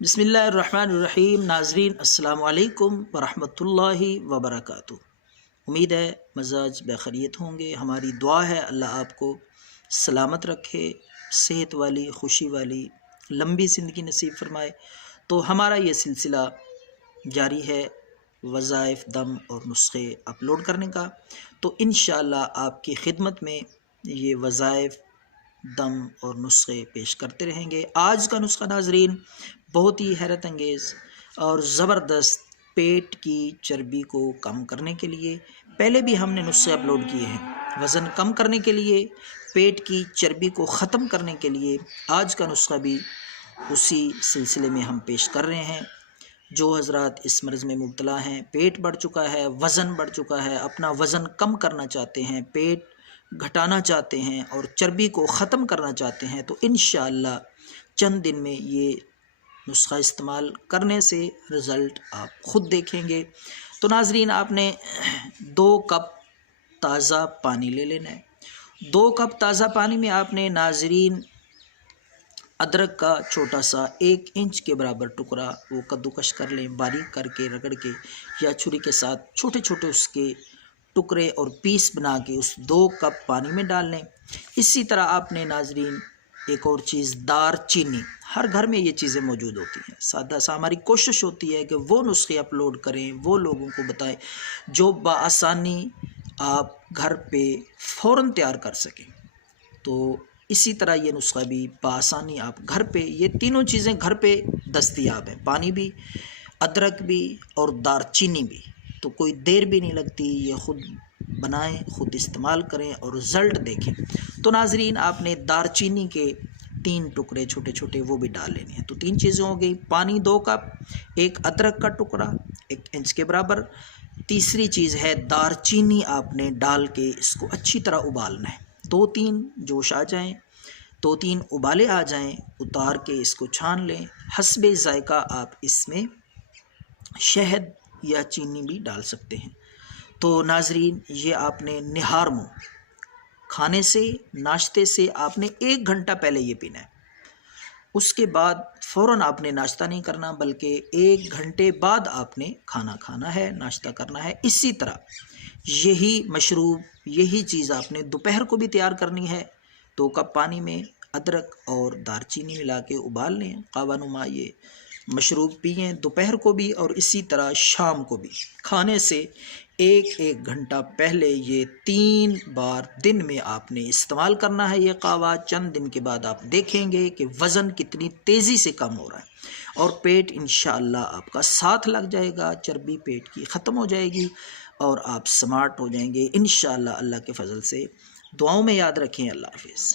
بسم اللہ الرحمن الرحیم۔ ناظرین السلام علیکم ورحمۃ اللہ وبرکاتہ۔ امید ہے مزاج بخیریت ہوں گے۔ ہماری دعا ہے اللہ آپ کو سلامت رکھے، صحت والی، خوشی والی، لمبی زندگی نصیب فرمائے۔ تو ہمارا یہ سلسلہ جاری ہے وظائف، دم اور نسخے اپلوڈ کرنے کا۔ تو انشاءاللہ آپ کی خدمت میں یہ وظائف، دم اور نسخے پیش کرتے رہیں گے۔ آج کا نسخہ ناظرین بہت ہی حیرت انگیز اور زبردست پیٹ کی چربی کو کم کرنے کے لیے، پہلے بھی ہم نے نسخے اپلوڈ کیے ہیں۔ وزن کم کرنے کے لیے، پیٹ کی چربی کو ختم کرنے کے لیے آج کا نسخہ بھی اسی سلسلے میں ہم پیش کر رہے ہیں۔ جو حضرات اس مرض میں مبتلا ہیں، پیٹ بڑھ چکا ہے، وزن بڑھ چکا ہے، اپنا وزن کم کرنا چاہتے ہیں، پیٹ گھٹانا چاہتے ہیں اور چربی کو ختم کرنا چاہتے ہیں، تو انشاءاللہ چند دن میں یہ نسخہ استعمال کرنے سے رزلٹ آپ خود دیکھیں گے۔ تو ناظرین آپ نے 2 کپ تازہ پانی لے لینا ہے۔ 2 کپ تازہ پانی میں آپ نے ناظرین ادرک کا چھوٹا سا 1 انچ کے برابر ٹکڑا وہ کدوکش کر لیں، باریک کر کے رگڑ کے یا چھری کے ساتھ چھوٹے چھوٹے اس کے ٹکڑے اور پیس بنا کے اس 2 کپ پانی میں ڈال لیں۔ اسی طرح آپ نے ناظرین ایک اور چیز، دار چینی، ہر گھر میں یہ چیزیں موجود ہوتی ہیں۔ سادہ سا ہماری کوشش ہوتی ہے کہ وہ نسخے اپلوڈ کریں، وہ لوگوں کو بتائیں جو بآسانی آپ گھر پہ فوراً تیار کر سکیں۔ تو اسی طرح یہ نسخہ بھی بآسانی آپ گھر پہ، یہ تینوں چیزیں گھر پہ دستیاب ہیں، پانی بھی، ادرک بھی اور دار چینی بھی۔ تو کوئی دیر بھی نہیں لگتی، یہ خود بنائیں، خود استعمال کریں اور رزلٹ دیکھیں۔ تو ناظرین آپ نے دار چینی کے 3 ٹکڑے چھوٹے چھوٹے وہ بھی ڈال لینے ہیں۔ تو 3 چیزیں ہو گئی، پانی 2 کپ، ایک ادرک کا ٹکڑا 1 انچ کے برابر، تیسری چیز ہے دار چینی آپ نے ڈال کے اس کو اچھی طرح ابالنا ہے۔ 2-3 جوش آ جائیں، 2-3 ابالے آ جائیں، اتار کے اس کو چھان لیں۔ حسب ذائقہ آپ اس میں شہد یا چینی بھی ڈال سکتے ہیں۔ تو ناظرین یہ آپ نے نہار منہ، کھانے سے، ناشتے سے آپ نے 1 گھنٹہ پہلے یہ پینا ہے۔ اس کے بعد فوراً آپ نے ناشتہ نہیں کرنا، بلکہ 1 گھنٹے بعد آپ نے کھانا کھانا ہے، ناشتہ کرنا ہے۔ اسی طرح یہی مشروب، یہی چیز آپ نے دوپہر کو بھی تیار کرنی ہے۔ 2 کپ پانی میں ادرک اور دار چینی ملا کے ابال لیں، قہوہ نما یہ مشروب پئیں دوپہر کو بھی اور اسی طرح شام کو بھی۔ کھانے سے 1 گھنٹہ پہلے یہ 3 بار دن میں آپ نے استعمال کرنا ہے۔ یہ قہوہ چند دن کے بعد آپ دیکھیں گے کہ وزن کتنی تیزی سے کم ہو رہا ہے اور پیٹ انشاءاللہ آپ کا ساتھ لگ جائے گا، چربی پیٹ کی ختم ہو جائے گی اور آپ سمارٹ ہو جائیں گے انشاءاللہ اللہ کے فضل سے۔ دعاؤں میں یاد رکھیں۔ اللہ حافظ۔